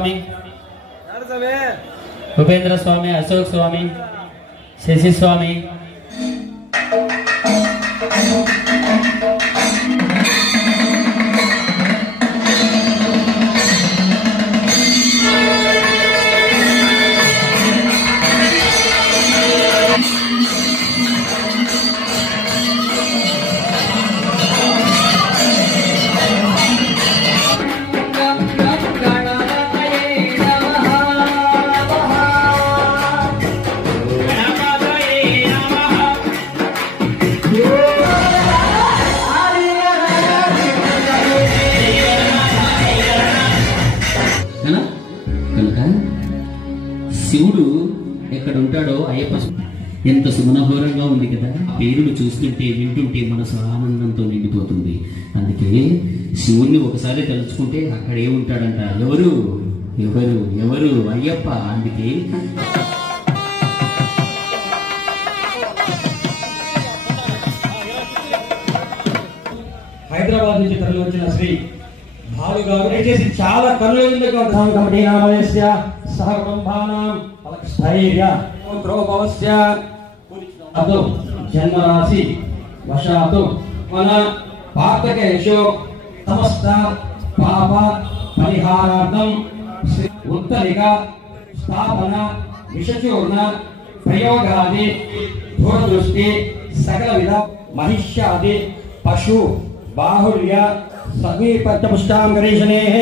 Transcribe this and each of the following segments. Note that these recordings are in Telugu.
స్వామి, ఉపేంద్ర స్వామి, అశోక్ స్వామి, శశి స్వామి, శివుడు ఎక్కడ ఉంటాడో అయ్యప్ప ఎంత సుమనోహరంగా ఉంది కదా. పేరును చూస్తుంటే వింటుంటే మనసు ఆనందంతో నిండిపోతుంది. అందుకే శివుణ్ణి ఒకసారి తలుచుకుంటే అక్కడే ఉంటాడంట. ఎవరు ఎవరు ఎవరు అయ్యప్ప. అందుకే హైదరాబాద్ నుంచి తరలి వచ్చిన శ్రీ భాలు గారు దయచేసి చాలా కనులవిందుగా కమిటీ నామయస్య సహ కుటుంబానాం స్థైర్య ప్రోభవస్య అతో జన్మరాశి వశాతు మన పాతకేశో సమస్త పాప పరిహారార్థం ఉత్తరిక స్థాపన విషచూర్ణ ప్రయోగాది దూరదృష్టి సకల విధ మహిష్యాది పశు బాహుళ్య సగీపచ్చపుష్టాం గణేశనేః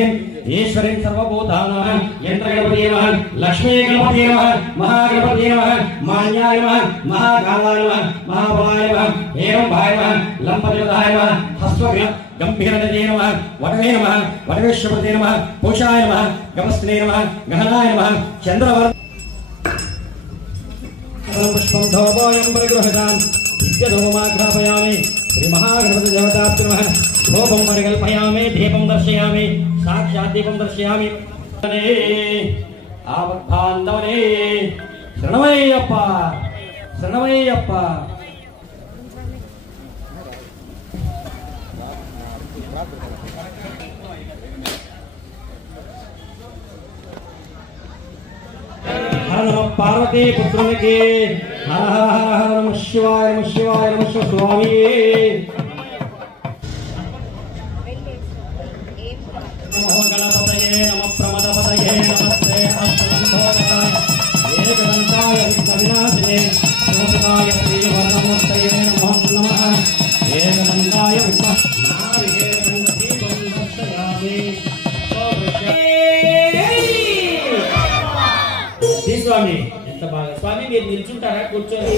ఈశ్వరీం సర్వభూతానాం యంత్రగణపతయే నమః లక్ష్మీ గణపతయే నమః మహాగణపతయే నమః మాన్యాయ నమః మహాకాలాయ నమః మహాబలాయ నమః ఏరంభాయ నమః లంపతిపదాయ నమః హస్వగ్ర గంభీరనదే నమః వటవే నమః వటవేశ్వరదే నమః పూషాయ నమః గమస్నే నమః గహనాయ నమః చంద్రవర్ పుష్పం ధోపోయం పరిగృహతాం దివ్యధూమాఘ్రాపయామి శ్రీ మహాగణపతి దేవతాభ్యో నమః ధూపం పరికల్పయామి దీపం దర్శయామి సాక్షాత్ దీపం దర్శయామి ఆపద్బాంధవనే శరణమయ్యప్ప శరణమయ్యప్ప. హర నమ పార్వతీ పుత్రునికి హర హర హర హర నమ శివాయ నమ శివాయ నమ శివ స్వామి. నమో గణపతయే నమ ప్రమదపతయే నమస్తే హస్తసంభోగాయ ఏకదంతాయ విఘ్నవినాశినే శోభనాయ శ్రీవర్ణమూర్తయే నమో నమః ఏకదంతాయ నారికేళదీపం దర్శయామి. స్వామి ఎంత బాగా. స్వామి మీరు నిల్చుంటారా కూర్చొని.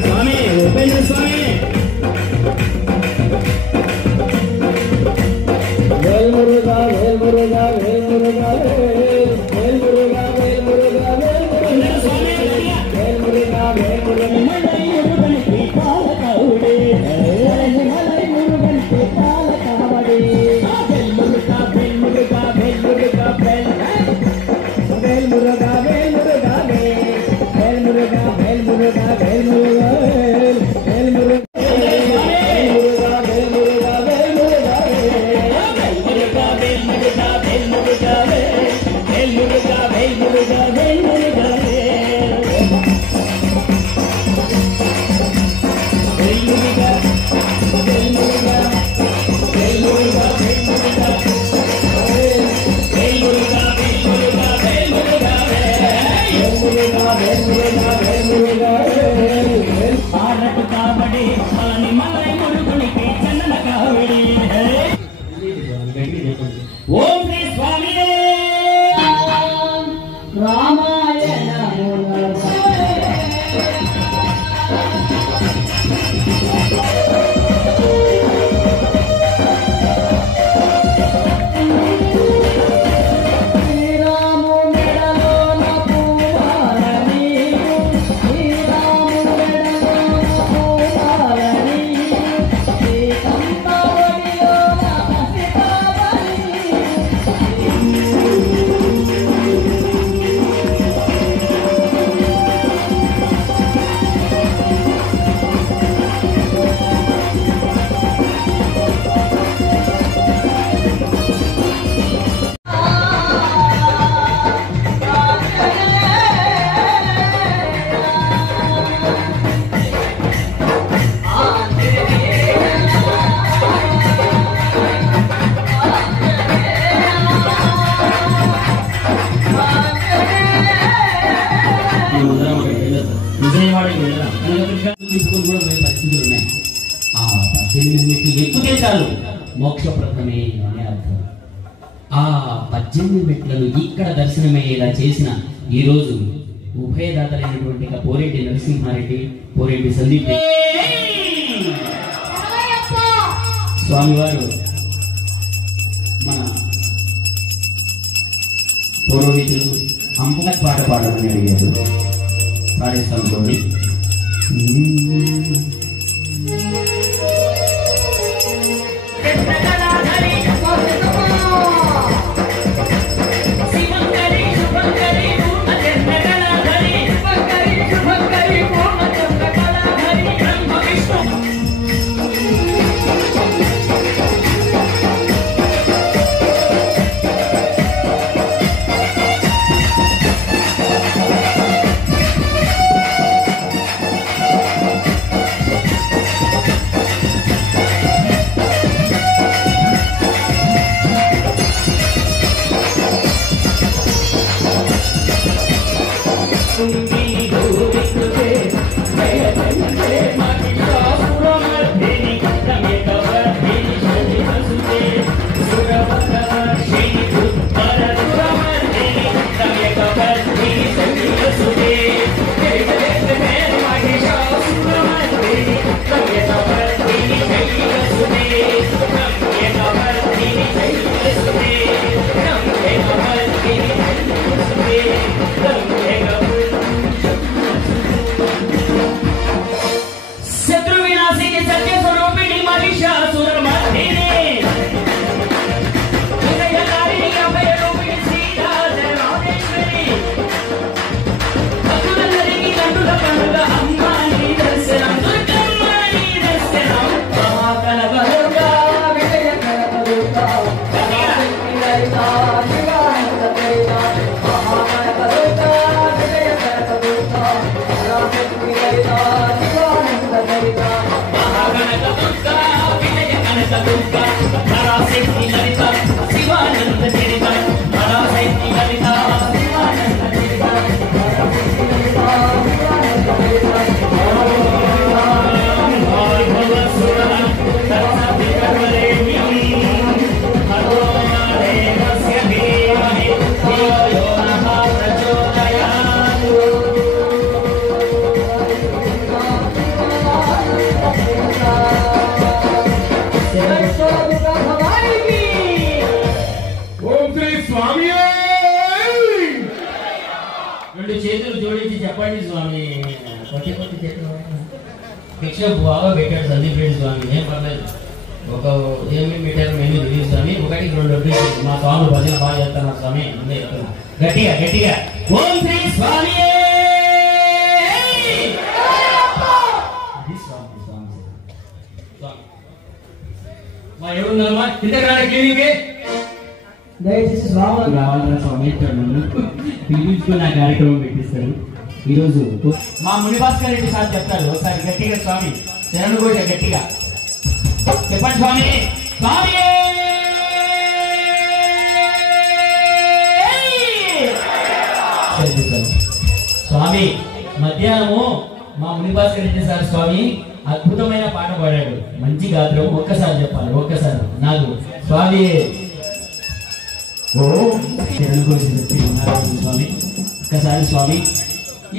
స్వామి ఉపేంద్ర స్వామి వేల్ మురుగా వేల్ మురుగా వేల్ మురుగా వేల్ మురుగా వేల్ మురుగా వేల్ మురుగా వేల్ మురుగా పాలకౌడే మలై మురుగన్ పాలకవడే వేల్ మురుగా వేల్ మురుగా వేల్ మురుగా వేల్ మురుగా వేల్ మురుగా వేల్ మురుగా ఓం శ్రీ స్వామి రామాయణ పరిస్థితులు ఉన్నాయి. ఆ 18 మెట్లు ఎక్కుతే చాలు మోక్షప్రదమే అనే అర్థం. ఆ 18 మెట్లను ఇక్కడ దర్శనమయ్యేలా చేసిన ఈ రోజు ఉభయదాతలైనటువంటి పోరెడ్డి నరసింహారెడ్డి, పోరెడ్డి సందీప్ స్వామివారు మన పురోహితులు అంపక పాట పాడాలని అడిగారు. పాడేస్తాను చూడండి. చెప్పండి స్వామి. కొట్టి చేతులు భిక్ష బాగా పెట్టాడు సందీప్ రెడ్డి స్వామి. ఏం పర్లేదు, ఒక ఏమి మీటర్ మేము తెలియదు స్వామి. 1-2 మా స్వామి భజన బాగా చేస్తాను స్వామి. అన్నీ చెప్తున్నా గట్టిగా గట్టిగా. ఓం శ్రీ స్వామి. మా ఎవరున్నారమ్మా ఇంతకాడ క్లినిక్ దయచేసి స్వామి రావాలన్న స్వామి పిలిపించుకుని ఆ కార్యక్రమం పెట్టిస్తారు. ఈరోజు మా మునిభాస్కర్ రెడ్డి సార్ చెప్తారు. ఒకసారి గట్టిగా స్వామి శరణు కూడా గట్టిగా చెప్పండి స్వామి. స్వామి స్వామి మధ్యాహ్నము మా మునిభాస్కర్ రెడ్డి సార్ స్వామి అద్భుతమైన పాట పాడాడు. మంచి గాత్రం. ఒక్కసారి చెప్పాలి, ఒక్కసారి నాకు స్వామి. స్వామి ఒక్కసారి స్వామి.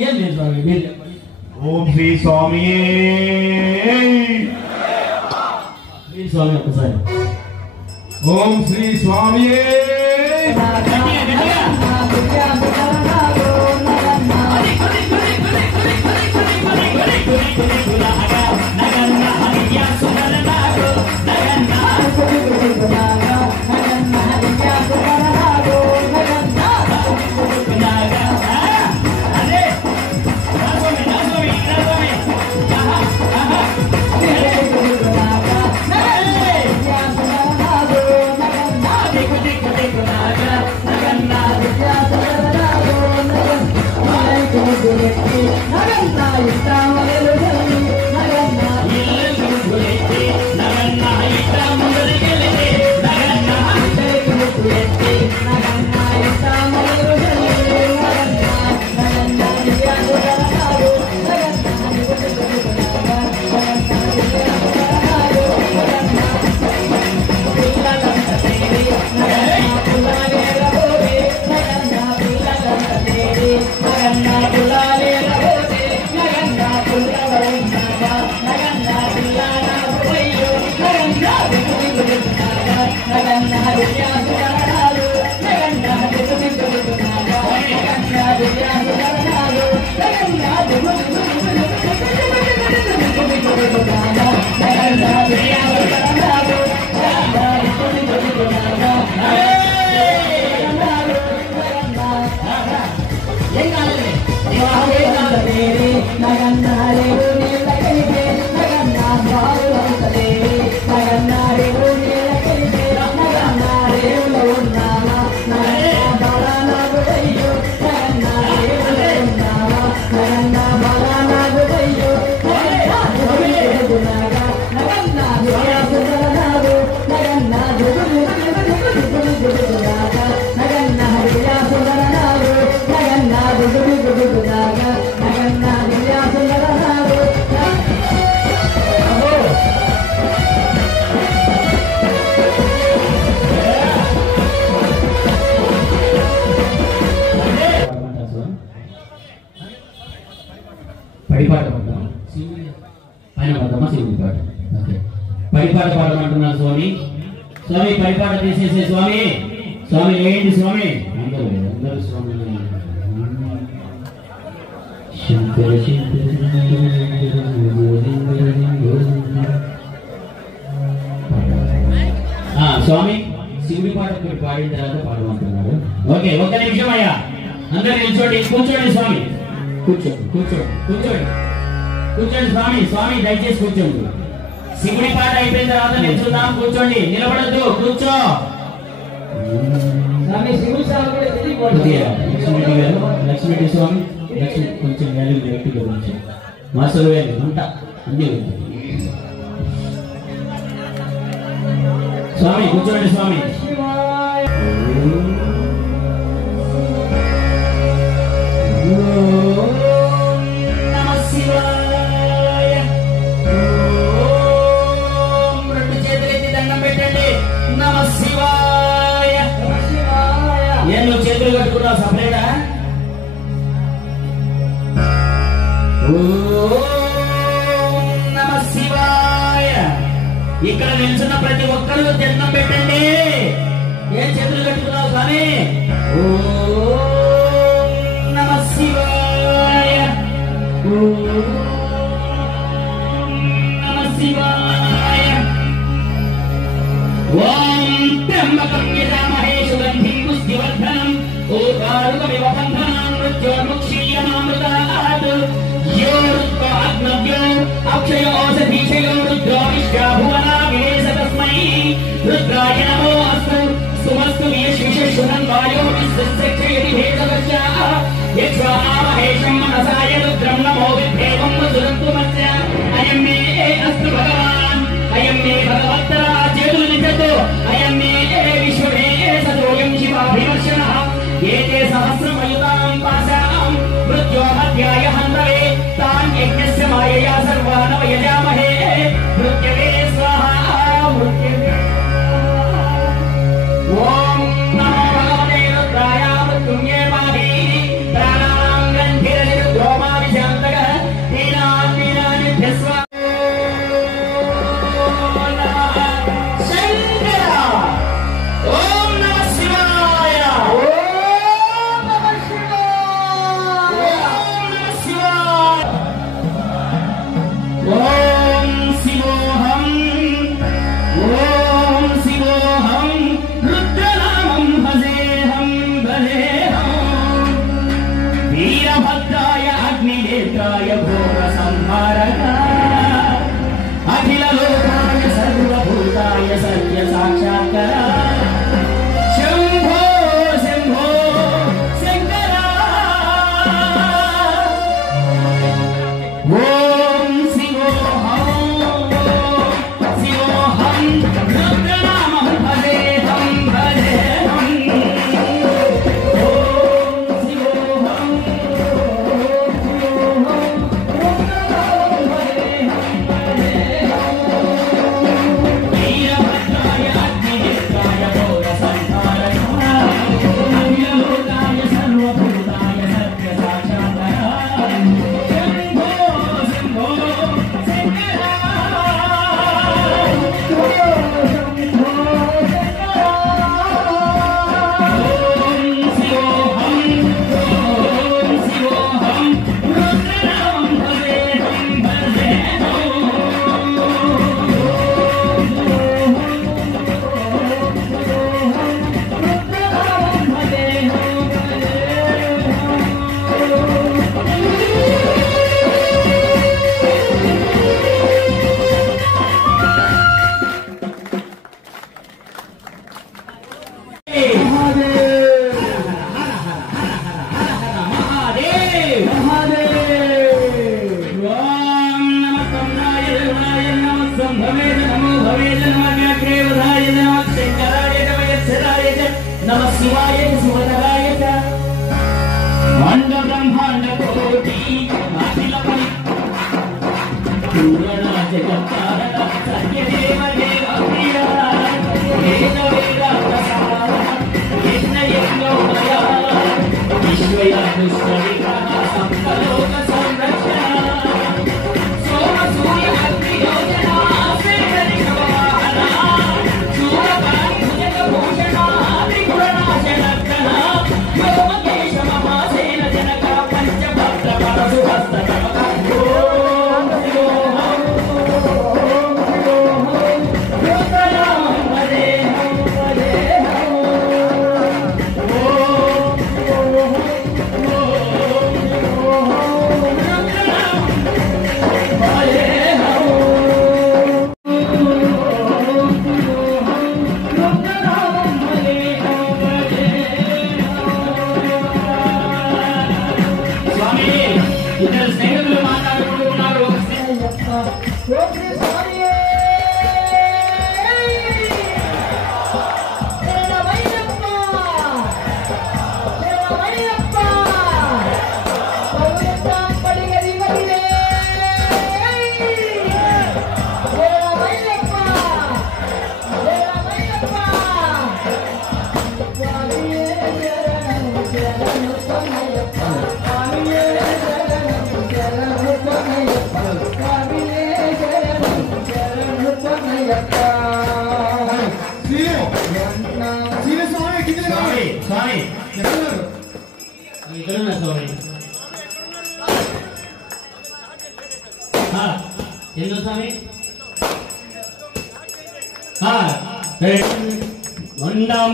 ఏం లేదు స్వామి, మీరు ఓం శ్రీ స్వామి. మీరు స్వామి ఒక్కసారి. ఓం శ్రీ స్వామి. పరిపాట పాడమంటున్నారు స్వామి. స్వామి పరిపాట తీసేసే స్వామి. స్వామి ఏంటి స్వామి? అందరూ స్వామి. శంకర స్వామి శివుడి పాట పాడిన తర్వాత పాడమంటున్నారు. ఓకే, ఒక్క నిమిషం అయ్యా. అందరూ నిల్చోండి, కూర్చోండి స్వామి. కూర్చోండి కూర్చోండి కూర్చోండి కూర్చోండి స్వామి. స్వామి దయచేసి కూర్చోండి. శివుడి పాట అయిపోయిన తర్వాత నిల్చుందాం. కూర్చోండి, నిలబడద్దు, కూర్చో. లక్ష్మీ స్వామి, లక్ష్మి కొంచెం వేలు వ్యక్తిగా కొంచెం మాసలు వేలు అంట అన్నీ స్వామి. కూర్చోండి స్వామి. నువ్వు చేతులు కట్టుకున్నావు సపరేటా? నమ శివాయ. ఇక్కడ నిల్చున్న ప్రతి ఒక్కరు దండం పెట్టండి. ఏం చేతులు కట్టుకున్నావు కానీ? నమ శివాయ. నమ శివాయ. ఓం త్ర్యంబకం యజామహే సుగంధిం పుష్టివర్ధనం ఓర్వారుకమివ బంధనాన్ మృత్యోర్ముక్షీయమామృతాత్ యో రుద్రాగ్నవ్యో అక్షయ ఓషధీశయో రుద్రో విశ్వా భువనా వివేశ తస్మై రుద్రాయ నమో అస్తు సుమస్తు విశ్వేశ్వరన్ వాయో విశ్వస్యక్షయతి భేదవశ్యా యక్షామహేషం మనసాయ రుద్రం నమో విద్దేవం मृत्याय हन्महे तान् यज्ञस्य मायया सर्वान् यजामहे मृत्यवे स्वाहा मृत्यवे ओम नमो भगवते रुद्राय मृत्युञ्जय पाहि प्राणानां गन्धिरनिरुद्रोमाभिशान्तकः दीनानिभ्यस्व अखिल लोकाय सर्वभूताय सत्य साक्षात्करा शंभो शंभो शंकरा ओम शिवोहम रुद्रनामं भजेहं भजेहं ओम शिवोहम नमः शिवाय शिवतराय च मंड ब्रह्मांड कोटि अखिल पूर्ण जगत्तारण सत्यदेव देव प्रिय वेद वेदांत सार कृष्ण यज्ञोदय विश्वयादुष्टविग्रह संकलोक संरक्षण सोम सूर्य अग्नि योजना सेवरि शववाहना शूरपाणि भुजग भूषण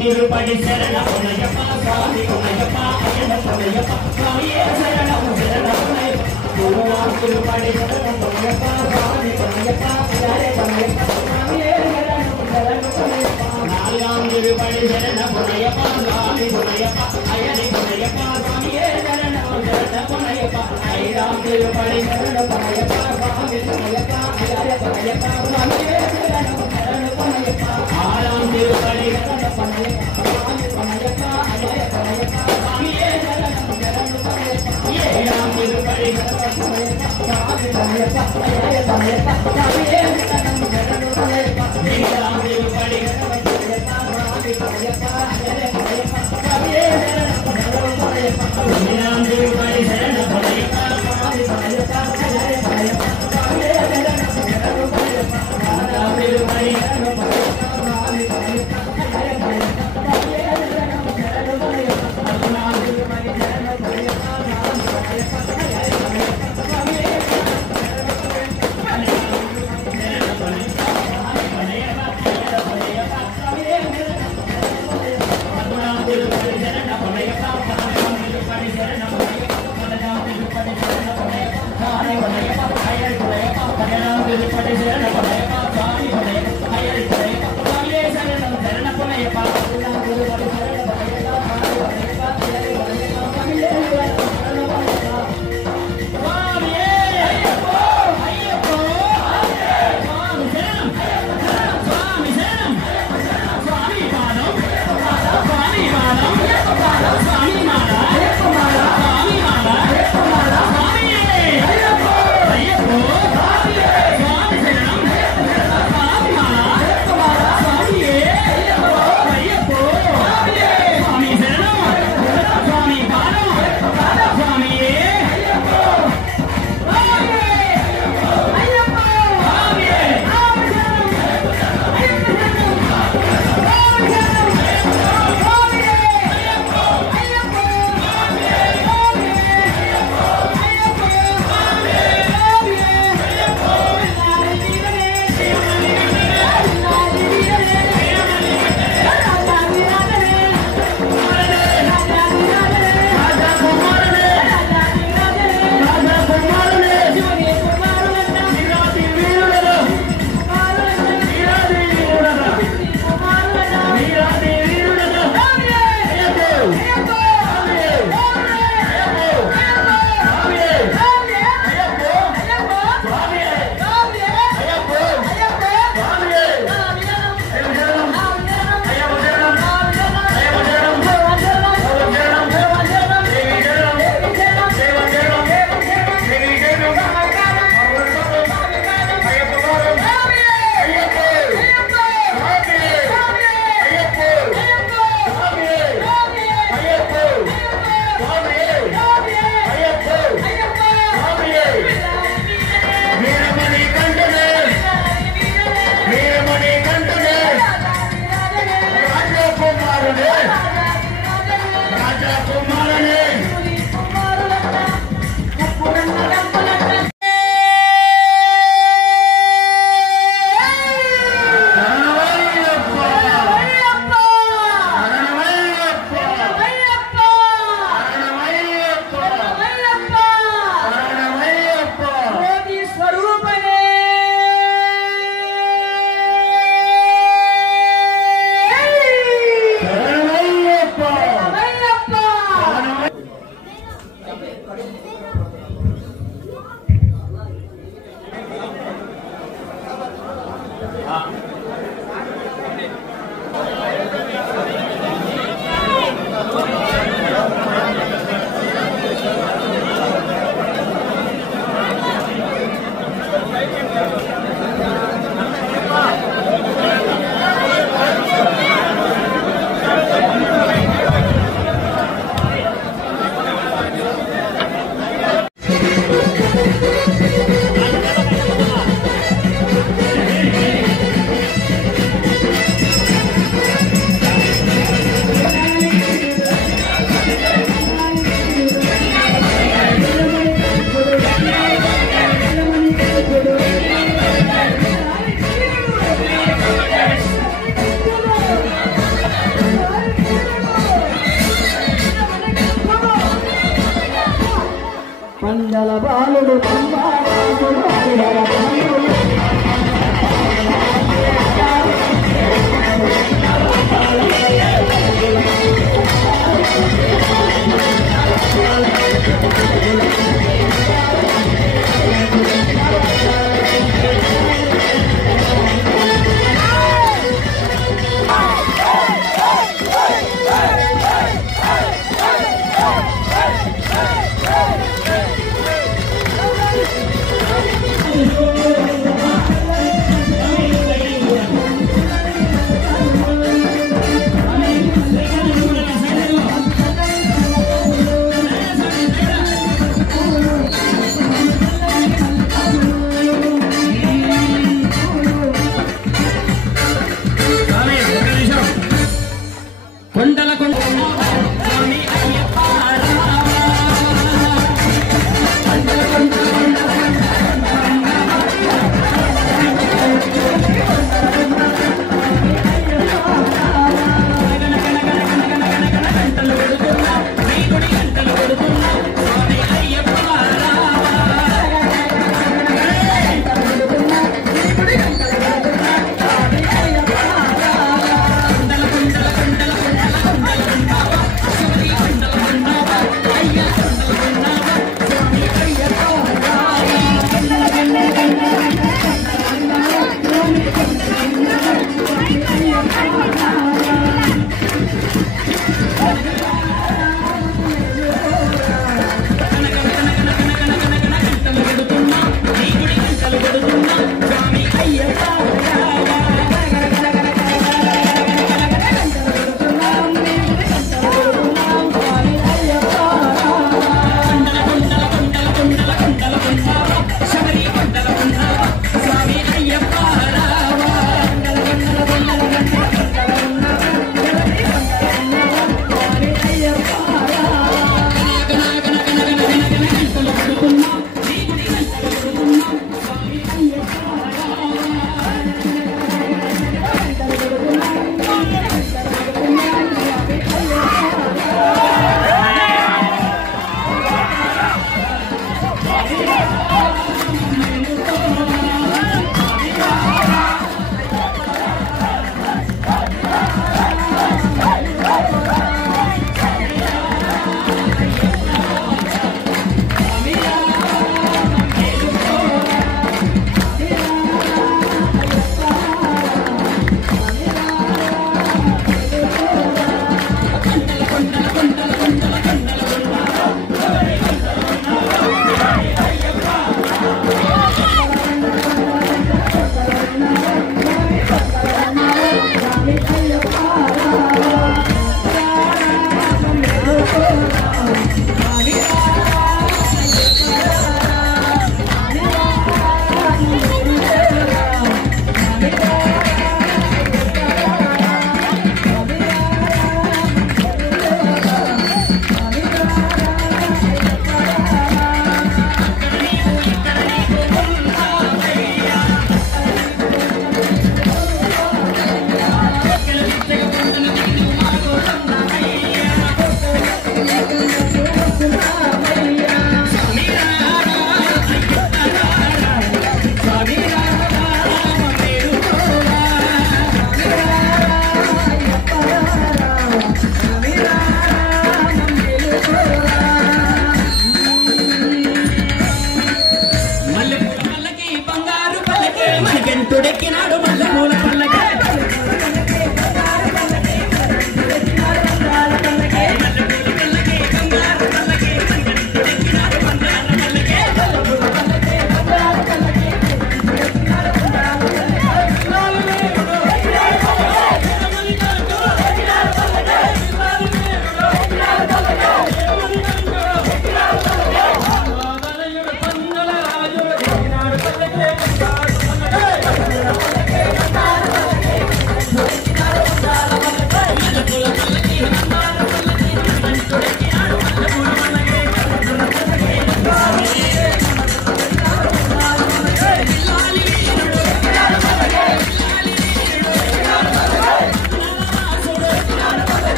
తిరుపతి శరణ పునయప స్వామి పునయప అయ్యన పునయప స్వామి శరణ శరణ పునయప తిరుపతి శరణ పునయప స్వామి పునయప హరే పునయప స్వామి శరణ పునయప నారాయణ తిరుపతి శరణ పునయప స్వామి పునయప అయ్యన పునయప స్వామి శరణ శరణ పునయప నారాయణ తిరుపతి శరణ పునయప స్వామి పునయప హరే పునయప స్వామి శరణ పునయప ఆరాం తిరుపతి Tirupa మండల బాలుడు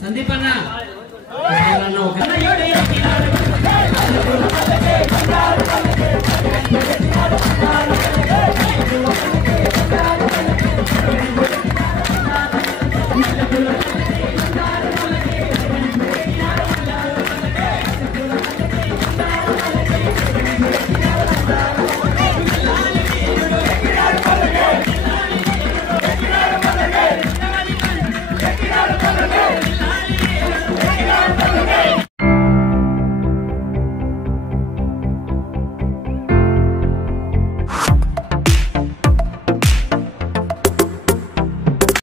సందీపన్న